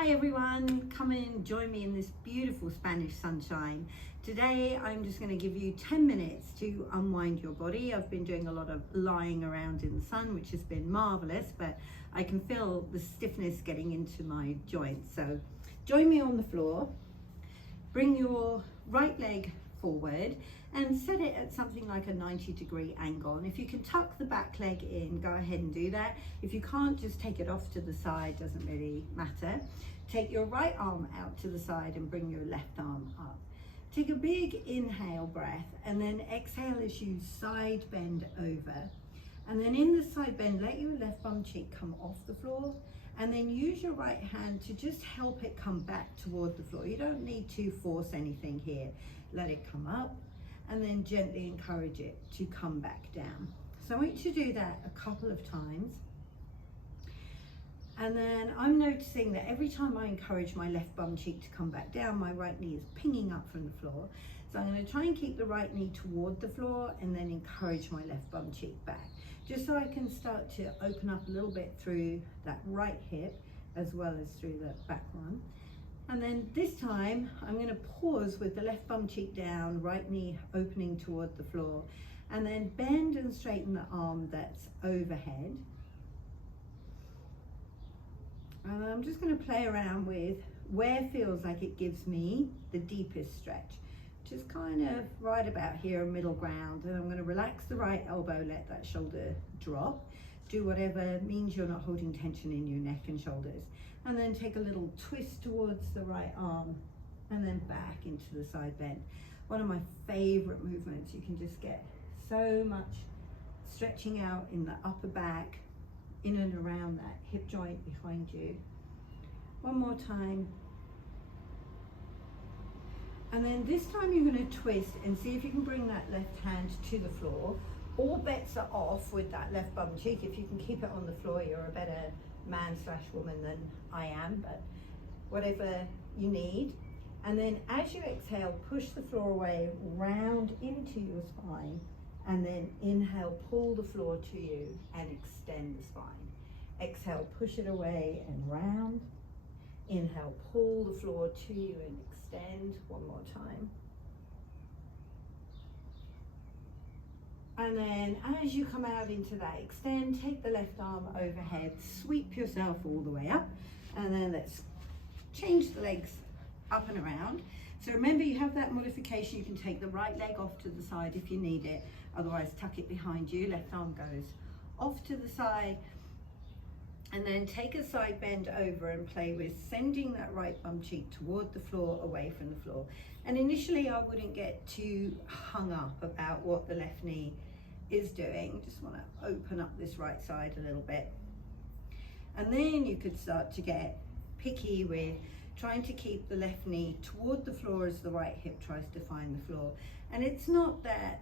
Hi everyone, come and join me in this beautiful Spanish sunshine. Today I'm just going to give you 10 minutes to unwind your body. I've been doing a lot of lying around in the sun, which has been marvelous, but I can feel the stiffness getting into my joints. So join me on the floor, bring your right leg forward and set it at something like a 90-degree angle. And if you can tuck the back leg in, go ahead and do that. If you can't, just take it off to the side, doesn't really matter. Take your right arm out to the side and bring your left arm up. Take a big inhale breath and then exhale as you side bend over. And then in the side bend, let your left bum cheek come off the floor and then use your right hand to just help it come back toward the floor. You don't need to force anything here. Let it come up and then gently encourage it to come back down. So I want you to do that a couple of times. And then I'm noticing that every time I encourage my left bum cheek to come back down, my right knee is pinging up from the floor. So I'm going to try and keep the right knee toward the floor and then encourage my left bum cheek back, just so I can start to open up a little bit through that right hip as well as through the back one. And then this time I'm going to pause with the left bum cheek down, right knee opening toward the floor, and then bend and straighten the arm that's overhead. And I'm just going to play around with where feels like it gives me the deepest stretch, which is kind of right about here, middle ground. And I'm going to relax the right elbow, let that shoulder drop. Do whatever means you're not holding tension in your neck and shoulders. And then take a little twist towards the right arm and then back into the side bend. One of my favorite movements. You can just get so much stretching out in the upper back, in and around that hip joint behind you. One more time. And then this time you're going to twist and see if you can bring that left hand to the floor. All bets are off with that left bum cheek. If you can keep it on the floor, you're a better man/woman than I am, but whatever you need. And then as you exhale, push the floor away, round into your spine, and then inhale, pull the floor to you and extend the spine. Exhale, push it away and round. Inhale, pull the floor to you and extend. One more time. And then as you come out into that extend, take the left arm overhead, sweep yourself all the way up, and then let's change the legs up and around. So remember, you have that modification. You can take the right leg off to the side if you need it. Otherwise, tuck it behind you. Left arm goes off to the side. And then take a side bend over and play with sending that right bum cheek toward the floor, away from the floor. And initially, I wouldn't get too hung up about what the left knee is doing. Just want to open up this right side a little bit. And then you could start to get picky with trying to keep the left knee toward the floor as the right hip tries to find the floor. And it's not that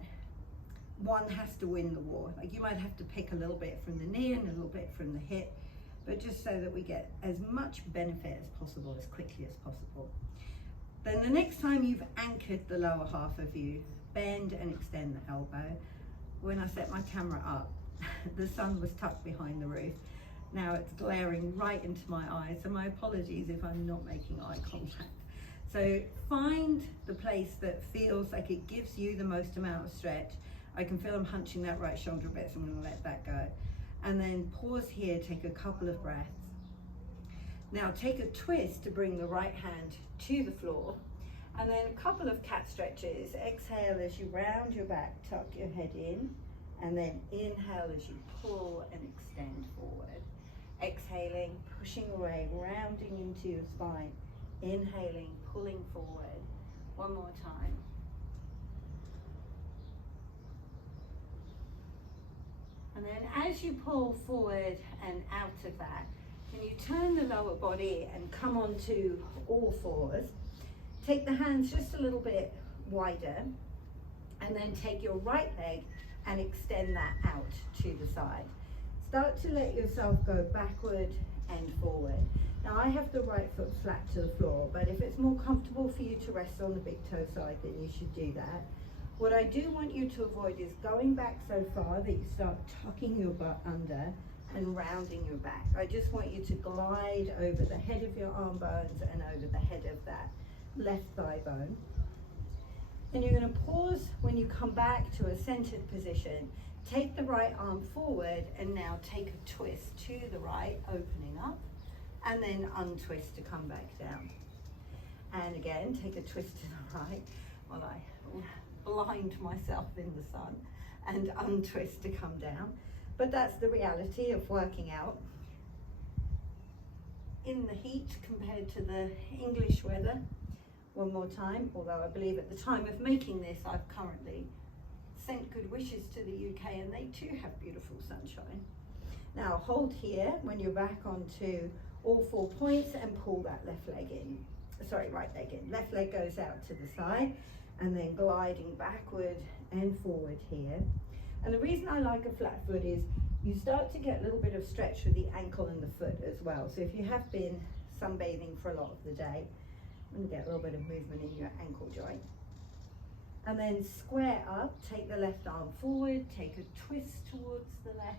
one has to win the war. Like, you might have to pick a little bit from the knee and a little bit from the hip, but just so that we get as much benefit as possible, as quickly as possible. Then the next time you've anchored the lower half of you, bend and extend the elbow. When I set my camera up, the sun was tucked behind the roof. Now it's glaring right into my eyes, so my apologies if I'm not making eye contact. So find the place that feels like it gives you the most amount of stretch. I can feel I'm hunching that right shoulder a bit, so I'm going to let that go. And then pause here, take a couple of breaths. Now take a twist to bring the right hand to the floor, and then a couple of cat stretches. Exhale as you round your back, tuck your head in, and then inhale as you pull and extend forward. Exhaling, pushing away, rounding into your spine. Inhaling, pulling forward. One more time. And then as you pull forward and out of that, can you turn the lower body and come onto all fours? Take the hands just a little bit wider, and then take your right leg and extend that out to the side. Start to let yourself go backward and forward. Now I have the right foot flat to the floor, but if it's more comfortable for you to rest on the big toe side, then you should do that. What I do want you to avoid is going back so far that you start tucking your butt under and rounding your back. I just want you to glide over the head of your arm bones and over the head of that left thigh bone. And you're going to pause when you come back to a centered position. Take the right arm forward and now take a twist to the right, opening up, and then untwist to come back down. And again, take a twist to the right while I blind myself in the sun, and untwist to come down. But that's the reality of working out in the heat compared to the English weather. One more time, although I believe at the time of making this, I've currently sent good wishes to the UK and they too have beautiful sunshine. Now hold here when you're back onto all 4 points and pull that left leg in. Sorry, right leg in. Left leg goes out to the side and then gliding backward and forward here. And the reason I like a flat foot is you start to get a little bit of stretch with the ankle and the foot as well. So if you have been sunbathing for a lot of the day, you get a little bit of movement in your ankle joint. And then square up, take the left arm forward, take a twist towards the left.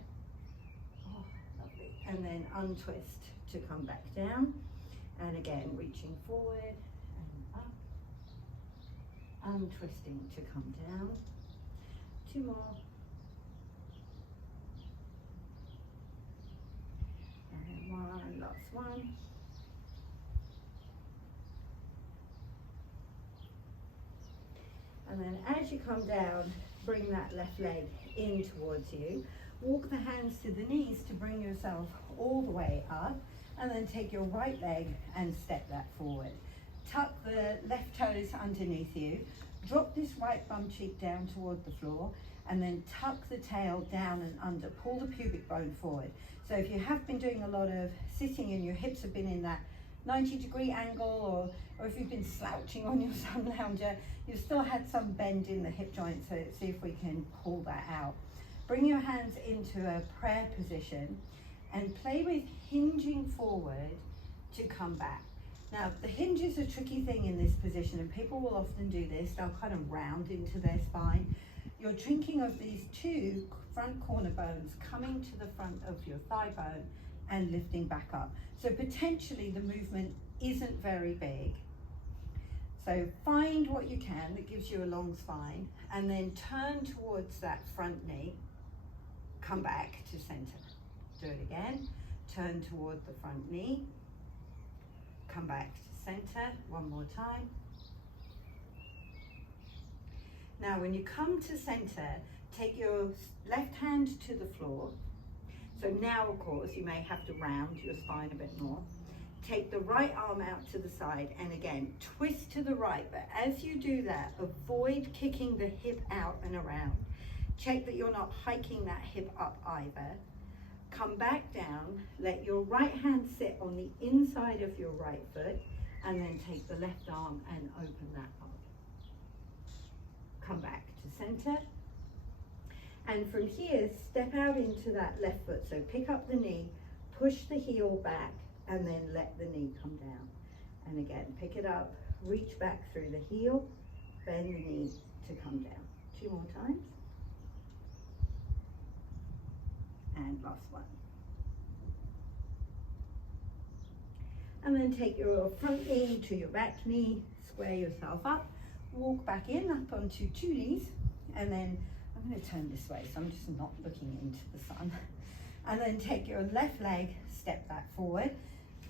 Oh, lovely. And then untwist to come back down. And again, reaching forward and up. Untwisting to come down. 2 more. And one, last one. And then as you come down, bring that left leg in towards you. Walk the hands to the knees to bring yourself all the way up. And then take your right leg and step that forward. Tuck the left toes underneath you. Drop this right bum cheek down toward the floor. And then tuck the tail down and under. Pull the pubic bone forward. So if you have been doing a lot of sitting and your hips have been in that 90-degree angle, or if you've been slouching on your sun lounger, you've still had some bend in the hip joint, so see if we can pull that out. Bring your hands into a prayer position and play with hinging forward to come back. Now, the hinge is a tricky thing in this position, and people will often do this. They'll kind of round into their spine. You're thinking of these 2 front corner bones coming to the front of your thigh bone and lifting back up. So potentially the movement isn't very big. So find what you can that gives you a long spine, and then turn towards that front knee. Come back to center. Do it again. Turn toward the front knee. Come back to center. One more time. Now when you come to center, take your left hand to the floor. So now, of course, you may have to round your spine a bit more. Take the right arm out to the side and again, twist to the right. But as you do that, avoid kicking the hip out and around. Check that you're not hiking that hip up either. Come back down, let your right hand sit on the inside of your right foot, and then take the left arm and open that up. Come back to center. And from here, step out into that left foot. So pick up the knee, push the heel back, and then let the knee come down. And again, pick it up, reach back through the heel, bend the knee to come down. 2 more times. And last one. And then take your front knee to your back knee, square yourself up, walk back in up onto 2 knees, and then I'm going to turn this way so I'm just not looking into the sun. And then take your left leg, step that forward,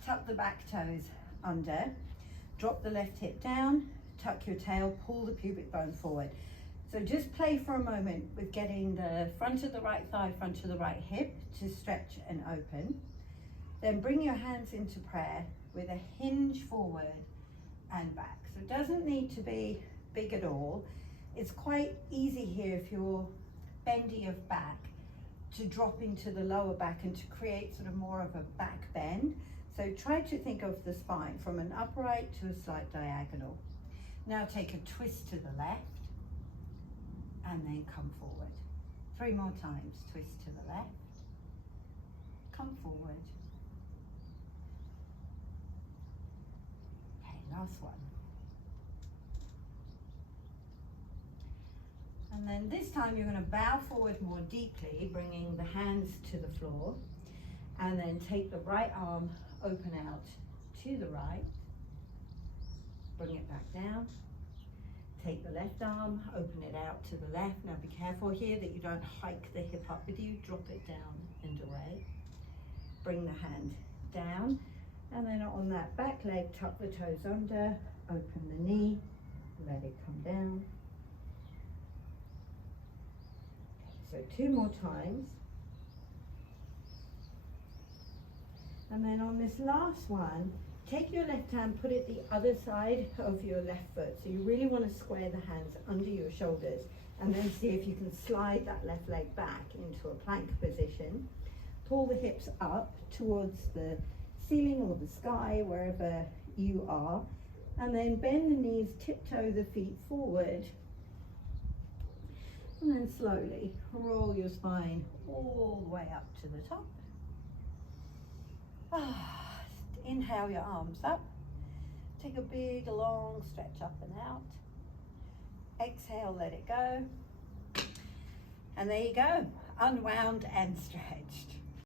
tuck the back toes under, drop the left hip down, tuck your tail, pull the pubic bone forward. So just play for a moment with getting the front of the right thigh, front of the right hip to stretch and open. Then bring your hands into prayer with a hinge forward and back. So it doesn't need to be big at all. It's quite easy here if you're bendy of back to drop into the lower back and to create sort of more of a back bend. So try to think of the spine from an upright to a slight diagonal. Now take a twist to the left and then come forward. 3 more times. Twist to the left, come forward. Okay, last one. And then this time you're going to bow forward more deeply, bringing the hands to the floor. And then take the right arm, open out to the right, bring it back down. Take the left arm, open it out to the left. Now be careful here that you don't hike the hip up with you, drop it down and away. Bring the hand down, and then on that back leg, tuck the toes under, open the knee, let it come down. So 2 more times. And then on this last one, take your left hand, put it the other side of your left foot. So you really want to square the hands under your shoulders, and then see if you can slide that left leg back into a plank position. Pull the hips up towards the ceiling or the sky, wherever you are. And then bend the knees, tiptoe the feet forward. And then slowly roll your spine all the way up to the top. Inhale your arms up. Take a big long stretch up and out. Exhale, let it go. And there you go, unwound and stretched.